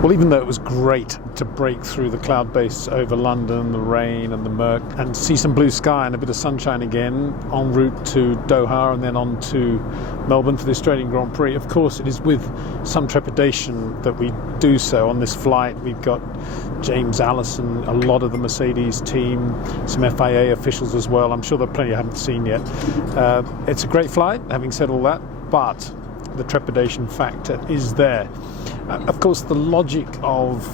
Well, even though it was great to break through the cloud base over London, the rain and the murk, and see some blue sky and a bit of sunshine again en route to Doha and then on to Melbourne for the Australian Grand Prix, of course it is with some trepidation that we do so on this flight. We've got James Allison, a lot of the Mercedes team, some FIA officials as well. I'm sure there are plenty I haven't seen yet. It's a great flight, having said all that, but the trepidation factor is there. Of course, the logic of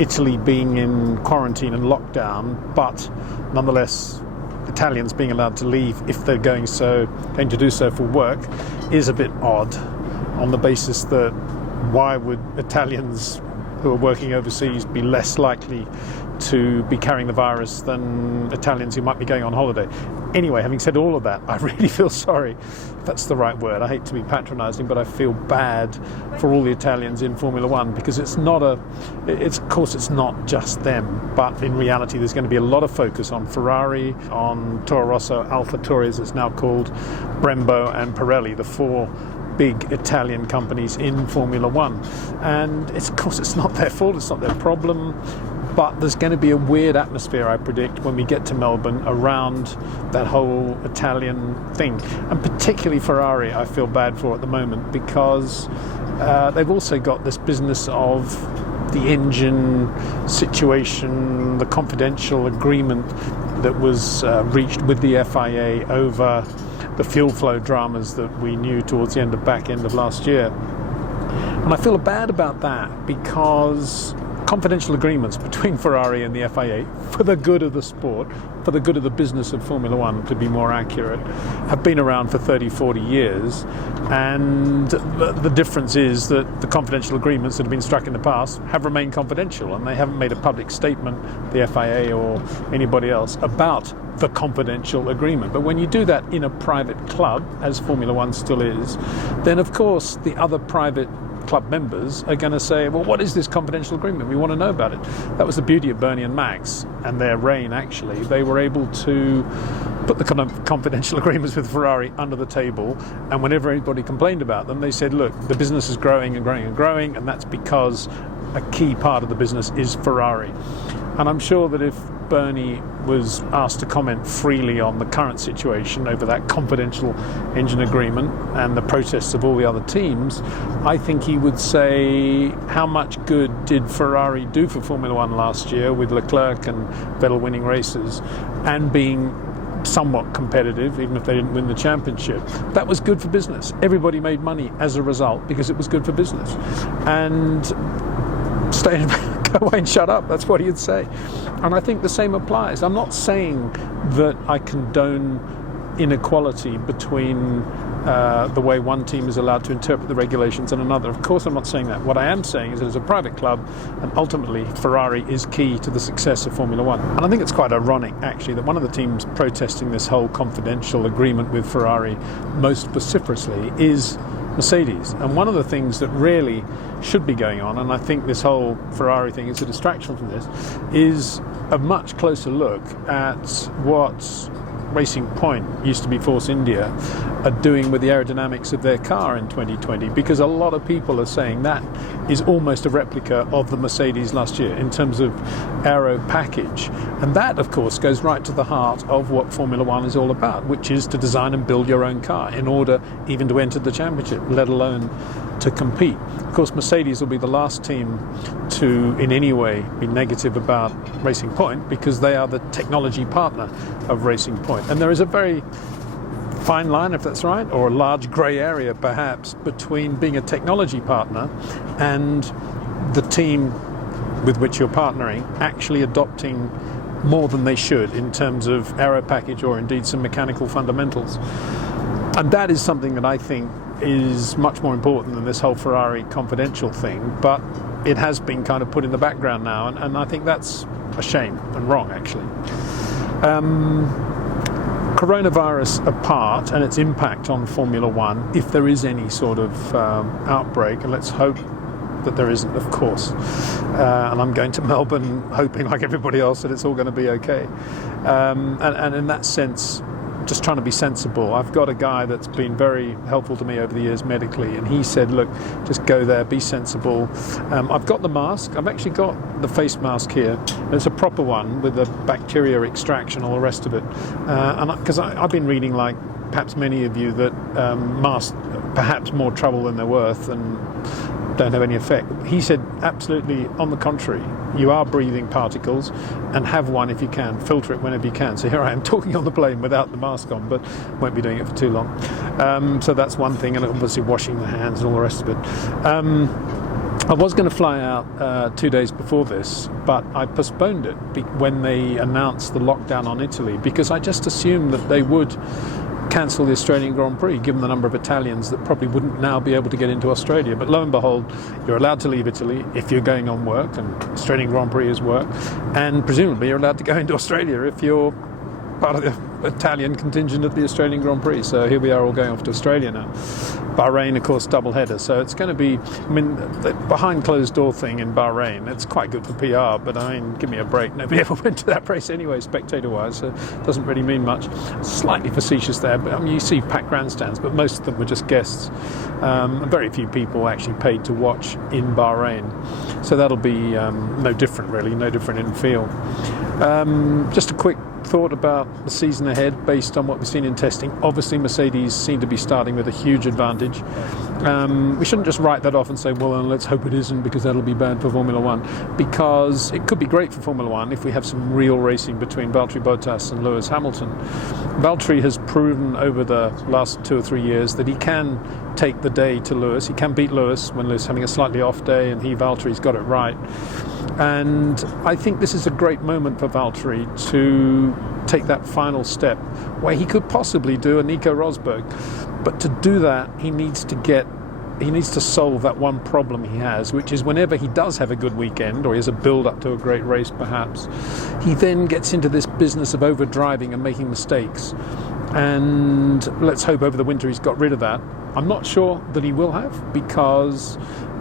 Italy being in quarantine and lockdown, but nonetheless Italians being allowed to leave if they're going to do so for work, is a bit odd, on the basis that why would Italians who are working overseas be less likely to be carrying the virus than Italians who might be going on holiday? Anyway, having said all of that, I really feel sorry, if that's the right word. I hate to be patronising, but I feel bad for all the Italians in Formula One, because of course it's not just them, but in reality there's going to be a lot of focus on Ferrari, on Toro Rosso, AlphaTauri as it's now called, Brembo and Pirelli, the four big Italian companies in Formula One. And of course it's not their fault, it's not their problem, but there's going to be a weird atmosphere, I predict, when we get to Melbourne around that whole Italian thing. And particularly Ferrari, I feel bad for at the moment, because they've also got this business of the engine situation, the confidential agreement that was reached with the FIA over the fuel flow dramas that we knew towards the back end of last year. And I feel bad about that, because confidential agreements between Ferrari and the FIA, for the good of the sport, for the good of the business of Formula One, to be more accurate, have been around for 30, 40 years. And the difference is that the confidential agreements that have been struck in the past have remained confidential, and they haven't made a public statement, the FIA or anybody else, about the confidential agreement. But when you do that in a private club, as Formula One still is, then of course the other private club members are going to say, well, what is this confidential agreement? We want to know about it. That was the beauty of Bernie and Max and their reign, actually. They were able to put the kind of confidential agreements with Ferrari under the table, and whenever anybody complained about them, they said, look, the business is growing and growing and growing, and that's because a key part of the business is Ferrari. And I'm sure that if Bernie was asked to comment freely on the current situation over that confidential engine agreement and the protests of all the other teams, I think he would say, how much good did Ferrari do for Formula One last year, with Leclerc and Vettel winning races and being somewhat competitive, even if they didn't win the championship? That was good for business. Everybody made money as a result because it was good for business. And go away and shut up, that's what he'd say. And I think the same applies. I'm not saying that I condone inequality between the way one team is allowed to interpret the regulations and another. Of course I'm not saying that. What I am saying is that as a private club, and ultimately Ferrari is key to the success of Formula One. And I think it's quite ironic, actually, that one of the teams protesting this whole confidential agreement with Ferrari most vociferously is Mercedes. And one of the things that really should be going on, and I think this whole Ferrari thing is a distraction from this, is a much closer look at what Racing Point, used to be Force India, are doing with the aerodynamics of their car in 2020, because a lot of people are saying that is almost a replica of the Mercedes last year in terms of aero package. And that, of course, goes right to the heart of what Formula One is all about, which is to design and build your own car in order even to enter the championship, let alone to compete. Of course, Mercedes will be the last team to in any way be negative about Racing Point, because they are the technology partner of Racing Point. And there is a very fine line, if that's right, or a large grey area perhaps, between being a technology partner and the team with which you're partnering actually adopting more than they should in terms of aero package or indeed some mechanical fundamentals. And that is something that I think is much more important than this whole Ferrari confidential thing, but it has been kind of put in the background now, and I think that's a shame and wrong, actually. Coronavirus apart and its impact on Formula One, if there is any sort of outbreak, and let's hope that there isn't, of course, and I'm going to Melbourne hoping, like everybody else, that it's all going to be okay, and in that sense just trying to be sensible. I've got a guy that's been very helpful to me over the years medically, and he said, look, just go there, be sensible. I've got the mask. I've actually got the face mask here. It's a proper one with the bacteria extraction, all the rest of it. And because I've been reading, like perhaps many of you, that masks perhaps more trouble than they're worth and don't have any effect. He said, absolutely, on the contrary, you are breathing particles, and have one if you can. Filter it whenever you can. So here I am talking on the plane without the mask on, but won't be doing it for too long. So that's one thing, and obviously washing the hands and all the rest of it. I was going to fly out 2 days before this, but I postponed it when they announced the lockdown on Italy, because I just assumed that they would cancel the Australian Grand Prix, given the number of Italians that probably wouldn't now be able to get into Australia. But lo and behold, you're allowed to leave Italy if you're going on work, and Australian Grand Prix is work, and presumably you're allowed to go into Australia if you're part of the Italian contingent at the Australian Grand Prix. So here we are, all going off to Australia now. Bahrain, of course, double header. So it's going to be, I mean, the behind closed door thing in Bahrain, it's quite good for PR, but I mean, give me a break. Nobody ever went to that race anyway, spectator-wise, so it doesn't really mean much. Slightly facetious there, but I mean, you see packed grandstands, but most of them were just guests. Very few people actually paid to watch in Bahrain. So that'll be no different, really, no different in feel. Just a quick thought about the season ahead based on what we've seen in testing. Obviously Mercedes seem to be starting with a huge advantage. We shouldn't just write that off and say, well, let's hope it isn't, because that'll be bad for Formula One, because it could be great for Formula One if we have some real racing between Valtteri Bottas and Lewis Hamilton. Valtteri has proven over the last 2 or 3 years that he can take the day to Lewis. He can beat Lewis when Lewis is having a slightly off day, and Valtteri's got it right. And I think this is a great moment for Valtteri to take that final step where he could possibly do a Nico Rosberg. But to do that, he needs to solve that one problem he has, which is whenever he does have a good weekend, or he has a build-up to a great race perhaps, he then gets into this business of overdriving and making mistakes. And let's hope over the winter he's got rid of that. I'm not sure that he will have, because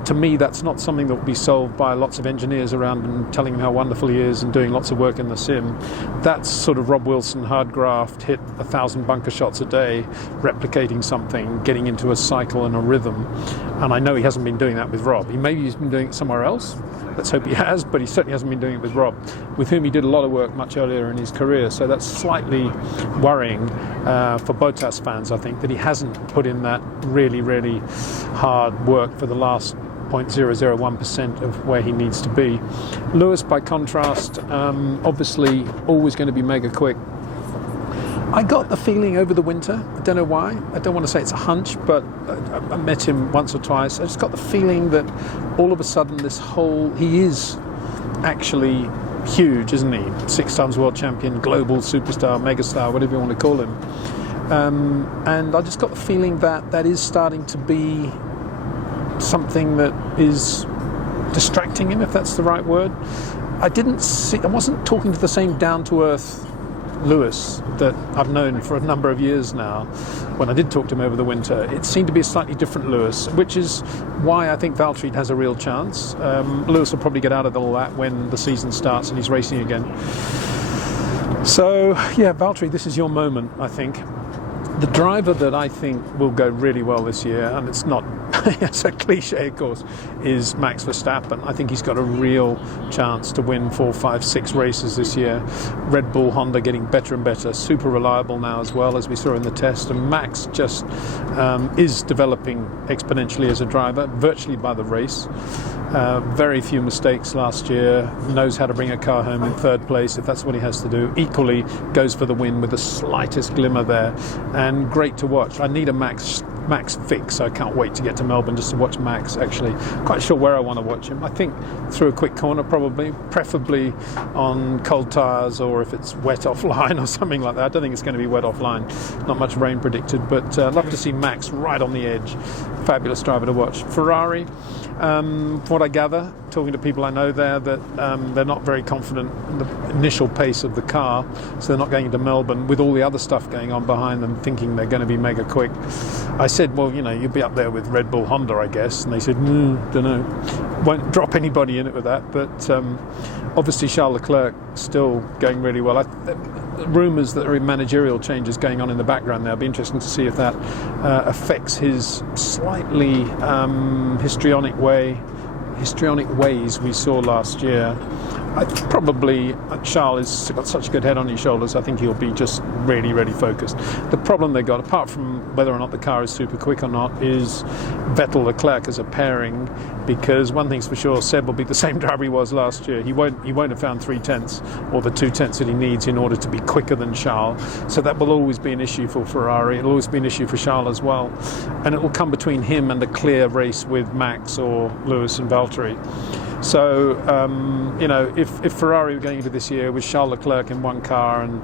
to me that's not something that will be solved by lots of engineers around and telling him how wonderful he is and doing lots of work in the sim. That's sort of Rob Wilson, hard graft, hit 1,000 bunker shots a day, replicating something, getting into a cycle and a rhythm. And I know he hasn't been doing that with Rob. Maybe he's been doing it somewhere else. Let's hope he has, but he certainly hasn't been doing it with Rob, with whom he did a lot of work much earlier in his career. So that's slightly worrying for Bottas fans, I think, that he hasn't put in that really, really hard work for the last 0.001% of where he needs to be. Lewis, by contrast, obviously always going to be mega quick. I got the feeling over the winter, I don't know why, I don't want to say it's a hunch, but I met him once or twice. I just got the feeling that all of a sudden he is actually huge, isn't he? 6 times world champion, global superstar, megastar, whatever you want to call him. And I just got the feeling that is starting to be something that is distracting him, if that's the right word. I wasn't talking to the same down-to-earth Lewis that I've known for a number of years now. When I did talk to him over the winter, it seemed to be a slightly different Lewis, which is why I think Valtteri has a real chance. Lewis will probably get out of all that when the season starts and he's racing again. So yeah, Valtteri, this is your moment, I think. The driver that I think will go really well this year, and it's not, it's a cliche of course, is Max Verstappen. I think he's got a real chance to win 4, 5, 6 races this year. Red Bull, Honda getting better and better, super reliable now as well, as we saw in the test, and Max just is developing exponentially as a driver, virtually by the race. Very few mistakes last year, knows how to bring a car home in 3rd place if that's what he has to do. Equally goes for the win with the slightest glimmer there, and great to watch. I need a Max fix, so I can't wait to get to Melbourne just to watch Max. Actually, quite sure where I want to watch him. I think through a quick corner probably, preferably on cold tyres, or if it's wet offline or something like that. I don't think it's going to be wet offline, not much rain predicted, but I'd love to see Max right on the edge. Fabulous driver to watch. Ferrari, from what I gather, talking to people I know there, that they're not very confident in the initial pace of the car, so they're not going into Melbourne with all the other stuff going on behind them, thinking they're going to be mega quick. I said, well, you'll be up there with Red Bull, Honda, I guess, and they said, don't know, won't drop anybody in it with that, but obviously Charles Leclerc still going really well. Rumours that there are managerial changes going on in the background there. It'll be interesting to see if that affects his slightly histrionic ways we saw last year. Charles has got such a good head on his shoulders, I think he'll be just really, really focused. The problem they got, apart from whether or not the car is super quick or not, is Vettel-Leclerc as a pairing, because one thing's for sure, Seb will be the same driver he was last year. He won't have found 3/10 or the 2/10 that he needs in order to be quicker than Charles, so that will always be an issue for Ferrari. It'll always be an issue for Charles as well, and it will come between him and a clear race with Max or Lewis and Valtteri. So, if Ferrari were going into this year with Charles Leclerc in one car and,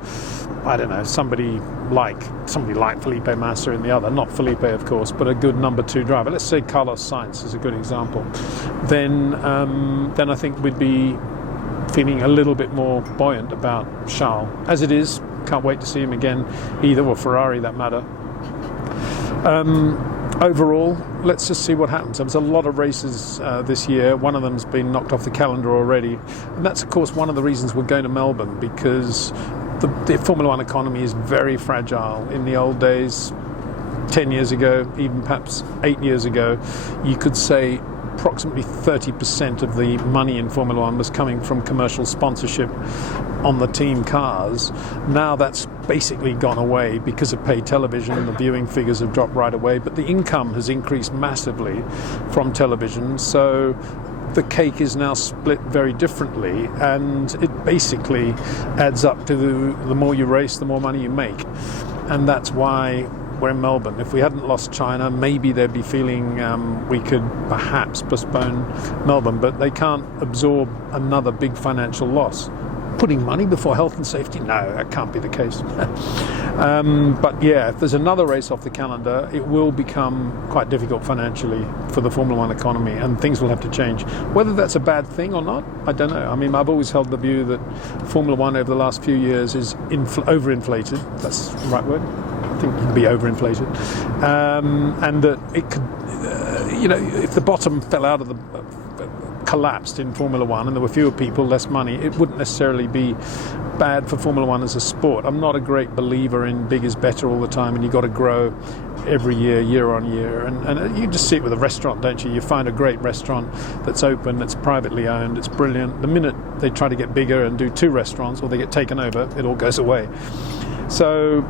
I don't know, somebody like Felipe Massa in the other, not Felipe of course, but a good number 2 driver, let's say Carlos Sainz is a good example, then I think we'd be feeling a little bit more buoyant about Charles. As it is, can't wait to see him again, either, or Ferrari that matter. Overall, let's just see what happens. There's a lot of races this year. One of them's been knocked off the calendar already. And that's, of course, one of the reasons we're going to Melbourne, because the Formula One economy is very fragile. In the old days, 10 years ago, even perhaps 8 years ago, you could say approximately 30% of the money in Formula One was coming from commercial sponsorship on the team cars. Now that's basically gone away because of paid television. The viewing figures have dropped right away, but the income has increased massively from television, so the cake is now split very differently, and it basically adds up to the more you race, the more money you make. And that's why we're in Melbourne. If we hadn't lost China, maybe they'd be feeling we could perhaps postpone Melbourne, but they can't absorb another big financial loss. Putting money before health and safety? No, that can't be the case. But yeah, if there's another race off the calendar, it will become quite difficult financially for the Formula One economy, and things will have to change. Whether that's a bad thing or not, I don't know. I mean, I've always held the view that Formula One over the last few years is overinflated. That's the right word. I think it can be overinflated. And that it could, if the bottom fell out of the collapsed in Formula One and there were fewer people, less money, it wouldn't necessarily be bad for Formula One as a sport. I'm not a great believer in big is better all the time, and you've got to grow every year, year on year. And you just see it with a restaurant, don't you? You find a great restaurant that's open, that's privately owned, it's brilliant. The minute they try to get bigger and do 2 restaurants, or they get taken over, it all goes away. So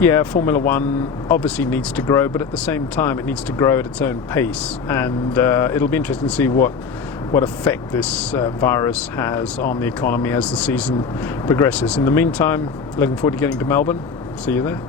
yeah, Formula One obviously needs to grow, but at the same time it needs to grow at its own pace, and it'll be interesting to see what effect this virus has on the economy as the season progresses. In the meantime, looking forward to getting to Melbourne. See you there.